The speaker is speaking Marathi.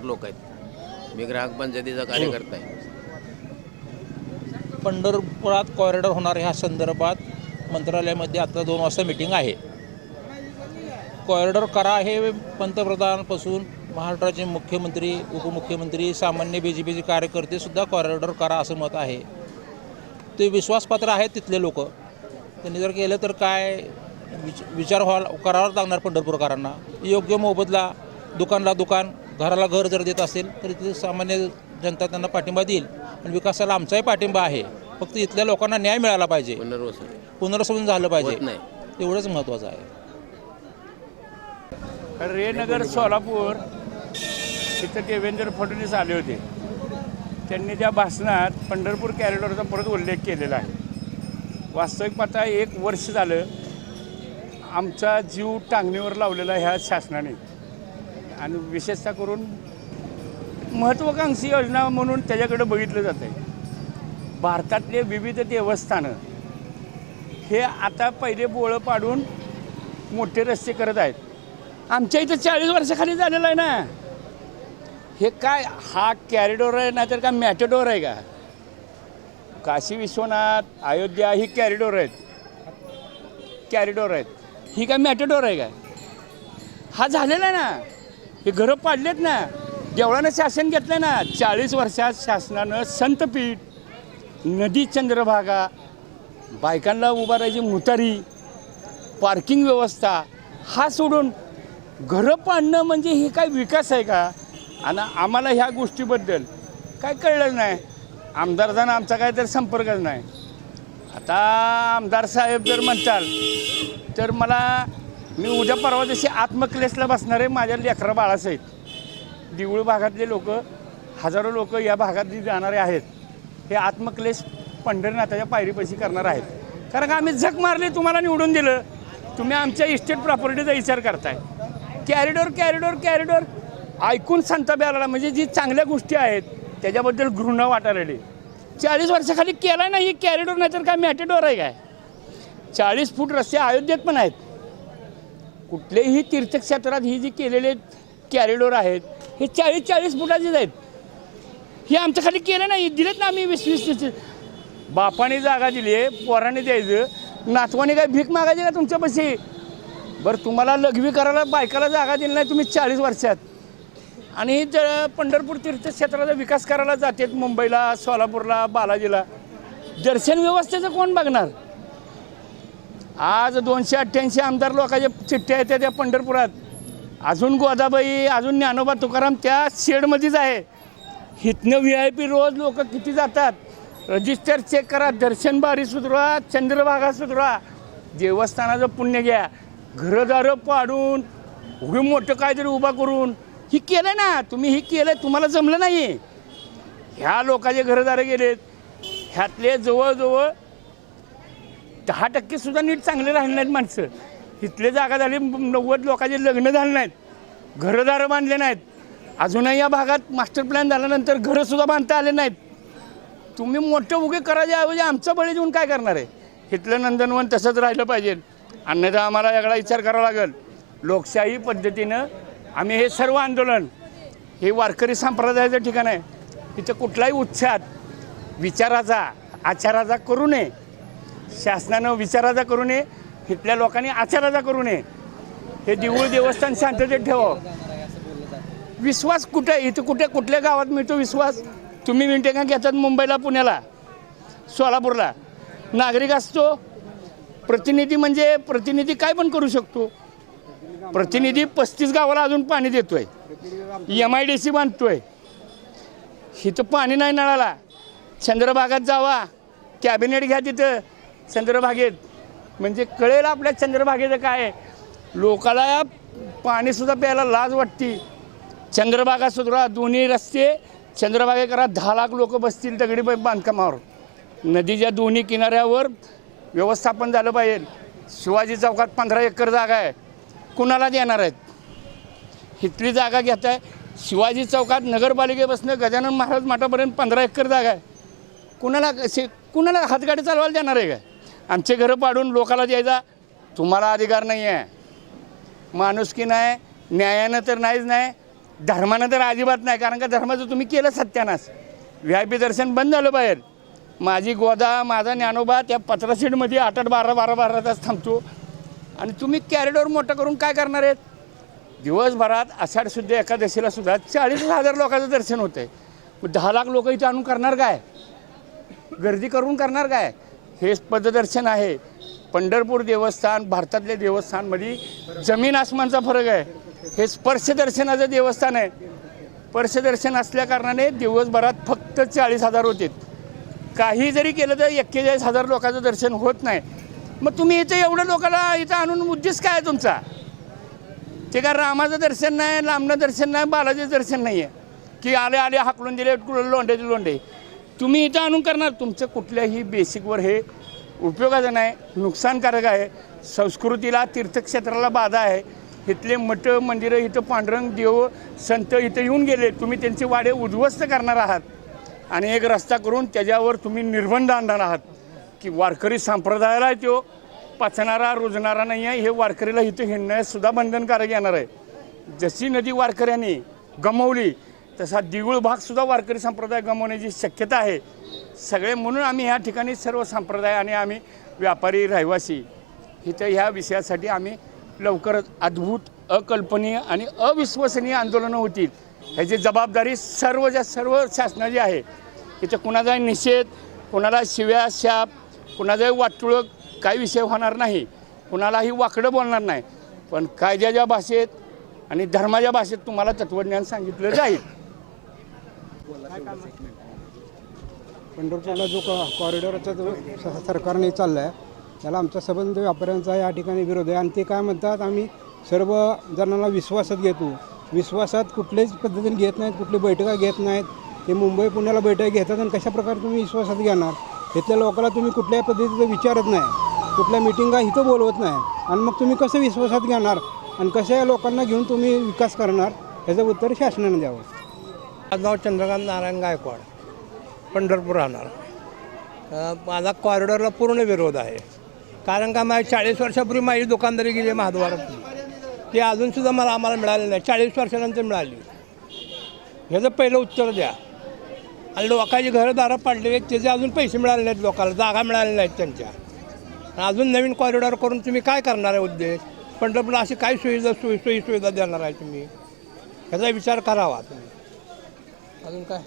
लोक आहेत. मी ग्राहक पंचायतीचा कार्यकर्ता आहे. पंढरपुरात कॉरिडॉर होणार ह्या संदर्भात मंत्रालयामध्ये आता दोन वाजता मिटिंग आहे. कॉरिडॉर करा हे पंतप्रधानपासून महाराष्ट्राचे मुख्यमंत्री उपमुख्यमंत्री सामान्य बी जे पीचे कार्यकर्ते सुद्धा कॉरिडॉर करा असं मत आहे. ते विश्वासपात्र आहेत तिथले लोक. त्यांनी जर केलं तर काय विच विचार व्हायला करावाच लागणार पंढरपूरकरांना. योग्य मोबदला दुकानला दुकान घराला घर जर देत असेल तर तिथे सामान्य जनता त्यांना पाठिंबा देईल. आणि विकासाला आमचाही पाठिंबा आहे. फक्त इथल्या लोकांना न्याय मिळाला पाहिजे. पुनर्वसन. पुनर्वसन झालं पाहिजे. होत नाही. एवढंच महत्त्वाचं आहे. रेनगर सोलापूर इथं देवेंद्र फडणवीस आले होते. त्यांनी त्या भाषणात पंढरपूर कॅरिडॉरचा परत उल्लेख केलेला आहे. वास्तविक पाहता एक वर्ष झालं आमचा जीव टांगणीवर लावलेला ह्या शासनाने. आणि विशेषतः करून महत्त्वाकांक्षी योजना म्हणून त्याच्याकडे बघितलं जातं आहे भारतातले विविध देवस्थानं हे आता पहिले बोळं पाडून मोठे रस्ते करत आहेत. आमच्या इथं चाळीस वर्षाखाली झालेलं आहे ना. हे काय हा कॅरिडोर आहे नाहीतर का मॅटेडोर आहे का? काशी विश्वनाथ अयोध्या ही कॅरिडोर आहेत. कॅरिडोर आहेत. ही काय मॅटेडोर आहे का हा झालेला आहे ना. हे घरं पाडलेत ना. देवळानं शासन घेतलं ना. चाळीस वर्षात शासनानं संतपीठ नदी चंद्रभागा बायकांना उभारायची मुतारी पार्किंग व्यवस्था हा सोडून घरं पाडणं म्हणजे हे काय विकास आहे का? आणि आम्हाला ह्या गोष्टीबद्दल काय कळलं नाही. आमदारजानं आमचा काय तर संपर्कच नाही. आता आमदार साहेब जर म्हणताल तर मला मी उद्या परवा दिवशी आत्मक्लेशला बसणार आहे माझ्या लेकरा बाळासहित. देऊळ भागातले लोक हजारो लोक या भागात जाणारे आहेत हे आत्मक्लेश पंढरनाथाच्या पायरीपाशी करणार आहेत. कारण का आम्ही झक मारली तुम्हाला निवडून दिलं. तुम्ही आमच्या इस्टेट प्रॉपर्टीचा विचार करताय. Corridor corridor corridor. ऐकून संताप यायला म्हणजे जी चांगल्या गोष्टी आहेत त्याच्याबद्दल घृणा वाटायला राहिली चाळीस वर्षाखाली केला नाही कॅरिडोर नाही तर काय मॅटेडोर आहे काय? चाळीस फूट रस्ते अयोध्येत पण आहेत. कुठलेही तीर्थक्षेत्रात ही जी केलेले कॅरिडोर आहेत हे चाळीस चाळीस फुटाचेच आहेत. हे आमच्या खाली केलं नाही दिलेत ना आम्ही वीस वीस वीस. बापाने जागा दिली आहे पोराने द्यायचं. नातवाने काय भीक मागायची का तुमच्यापाशी बरं तुम्हाला लघवी करायला बायकाला जागा दिली नाही तुम्ही चाळीस वर्षात. आणि ज- पंढरपूर तीर्थक्षेत्राचा विकास करायला जातात मुंबईला सोलापूरला बालाजीला. दर्शन व्यवस्थेचं कोण बघणार? आज दोनशे अठ्ठ्याऐंशी आमदार लोकांच्या चिठ्ठ्या आहेत त्या पंढरपुरात. अजून गोदाबाई अजून ज्ञानोबा तुकाराम त्या शेडमध्येच आहे. इथनं व्ही आय पी रोज लोक किती जातात? रजिस्टर चेक करा दर्शन बारी सुधरा चंद्रभागा सुधरा. देवस्थानाचं पुण्य घ्या. घरदारं पाडून उभी मोठं काहीतरी उभा करून. ही केलं ना तुम्ही ही केलं तुम्हाला जमलं नाही. ह्या लोकांचे घरदारं गेलेत. ह्यातले जवळजवळ दहा टक्के सुद्धा नीट चांगले राहिले नाहीत माणसं. इथले जागा झाली नव्वद लोकांचे लग्न झाले नाहीत. घरदारं बांधले नाहीत. अजूनही या भागात मास्टर प्लॅन झाल्यानंतर घरंसुद्धा बांधता आले नाहीत. तुम्ही मोठं उगे करायच्या ऐवजी आमचं बळी देऊन काय करणार आहे? इथलं नंदनवन तसंच राहिलं पाहिजे. अन्यथा आम्हाला वेगळा विचार करावा लागेल. लोकशाही पद्धतीनं आम्ही हे सर्व आंदोलन हे वारकरी संप्रदायाचं ठिकाण आहे. इथं कुठलाही उत्साहात विचाराचा आचाराचा करू नये. शासनानं विचाराचा करू नये इथल्या लोकांनी आचाराचा करू नये. हे देऊळ देवस्थान शांततेत ठेवा. विश्वास कुठे? इथं कुठे? कुठल्या गावात मिळतो विश्वास? तुम्ही मिनिटे घेतात मुंबईला पुण्याला सोलापूरला. नागरिक असतो. प्रतिनिधी म्हणजे प्रतिनिधी काय पण करू शकतो. प्रतिनिधी पस्तीस गावाला अजून पाणी देतोय. एम आय डी सी बांधतोय. इथं पाणी नाही नळाला. चंद्रभागात जावा. कॅबिनेट घ्या तिथं. चंद्रभागेत म्हणजे कळेल आपल्या चंद्रभागेचं काय आहे. लोकाला पाणीसुद्धा प्यायला लाज वाटते. चंद्रभागा सुद्धा दोन्ही रस्ते चंद्रभागे करा दहा लाख लोक बसतील दगडी बांधकामावर. नदीच्या दोन्ही किनाऱ्यावर व्यवस्थापन झालं पाहिजे. शिवाजी चौकात पंधरा एकर जागा आहे. कुणाला देणार आहेत? इथली जागा घेत आहे शिवाजी चौकात नगरपालिकेपासून गजानन महाराज माठापर्यंत पंधरा एकर जागा आहे. कुणाला कुणाला हातगाडी चालवायला देणार आहे काय? आमचे घरं पाडून लोकाला द्यायचा? तुम्हाला अधिकार नाही आहे माणुसकी नाही न्यायानं तर नाहीच नाही धर्मानं तर अजिबात नाही कारण का धर्माचं तुम्ही केलं सत्यानाश. व्ही आय पी दर्शन बंद झालं बाहेर. माझी गोदा माझा ज्ञानोबा त्या पत्रा सीटमध्ये आठ आठ बारा बारा बारा तास थांबतो. आणि तुम्ही कॅरिडॉर मोठं करून काय करणार आहेत? दिवसभरात आषाढसुद्धा एकादशीला सुद्धा चाळीस हजार लोकांचं दर्शन होतं आहे दहा लाख लोक इथं आणून करणार काय? गर्दी करून करणार काय? हे पददर्शन आहे. पंढरपूर देवस्थान भारतातल्या देवस्थानमध्ये जमीन आसमानचा फरक आहे. हे स्पर्शदर्शनाचं देवस्थान आहे. स्पर्शदर्शन असल्या कारणाने दिवसभरात फक्त चाळीस हजार होते. काही जरी केलं तर एक्केचाळीस हजार लोकांचं दर्शन होत नाही. मग तुम्ही इथं एवढं लोकांना इथं आणून उद्देश काय आहे तुमचा? ते का रामाचं दर्शन नाही लांबणं दर्शन नाही बालाजीचं दर्शन नाही आहे की आले आले हाकलून दिले लोंढेचे लोंढे. तुम्ही इथं आणून करणार. तुमचं कुठल्याही बेसिकवर हे उपयोगाचं नाही नुकसानकारक आहे. संस्कृतीला तीर्थक्षेत्राला बाधा आहे. इथले मठ मंदिरं इथं पांडुरंग देव संत इथं येऊन गेले. तुम्ही त्यांचे वाडे उद्ध्वस्त करणार आहात. आणि एक रस्ता करून त्याच्यावर तुम्ही निर्बंध आणणार आहात की वारकरी संप्रदायाला तो पचणारा रुजणारा नाही आहे. हे वारकरीला इथं हिंडण्यासुद्धा बंधनकारक येणार आहे. जशी नदी वारकऱ्यांनी गमवली तसा दिगुळ भागसुद्धा वारकरी संप्रदाय गमवण्याची शक्यता आहे. सगळे म्हणून आम्ही ह्या ठिकाणी सर्व संप्रदाय आणि आम्ही व्यापारी रहिवासी इथं ह्या विषयासाठी आम्ही लवकरच अद्भुत अकल्पनीय आणि अविश्वसनीय आंदोलनं होतील. ह्याची जबाबदारी सर्व ज्या सर्व शासनाची आहे. इथं कुणाचाही निषेध कुणाला शिव्या शाप कुणाचाही वाटुळं काही विषय होणार नाही. कुणालाही वाकडं बोलणार नाही. पण कायद्याच्या भाषेत आणि धर्माच्या भाषेत तुम्हाला तत्त्वज्ञान सांगितलं जाईल. पंढरपूरला जो कॉरिडॉरचा जो स- सरकारने चालला आहे त्याला आमचा संबंध व्यापाऱ्यांचा या ठिकाणी विरोध आहे. आणि ते काय म्हणतात आम्ही सर्व जणांना विश्वासात घेतो. विश्वासात कुठल्याच पद्धतीने घेत नाहीत कुठली बैठका घेत नाहीत. ते मुंबई पुण्याला बैठक घेतात आणि कशा प्रकारे तुम्ही विश्वासात घेणार? इथल्या लोकांना तुम्ही कुठल्याही पद्धतीचं विचारत नाही. कुठल्या मिटिंगा इथं बोलवत नाही. आणि मग तुम्ही कसं विश्वासात घेणार? आणि कशा या लोकांना घेऊन तुम्ही विकास करणार? ह्याचं उत्तर शासनाने द्यावं. नाव चंद्रकांत नारायण गायकवाड पंढरपूर राहणार. माझा कॉरिडॉरला पूर्ण विरोध आहे. कारण का माझ्या चाळीस वर्षापूर्वी माझी दुकानदारी गेली महाद्वारातली ती अजूनसुद्धा मला आम्हाला मिळाली नाही. चाळीस वर्षानंतर मिळाली. ह्याचं पहिलं उत्तर द्या. आणि लोकांची घरं दारं पाडली आहेत त्याचे अजून पैसे मिळाले नाहीत लोकांना जागा मिळाल्या नाहीत त्यांच्या. अजून नवीन कॉरिडॉर करून तुम्ही काय करणार आहे उद्देश? पंढरपूरला अशी काय सुविधा सोयी सोयी सुविधा देणार आहे तुम्ही? ह्याचा विचार करावा तुम्ही. अजून काय?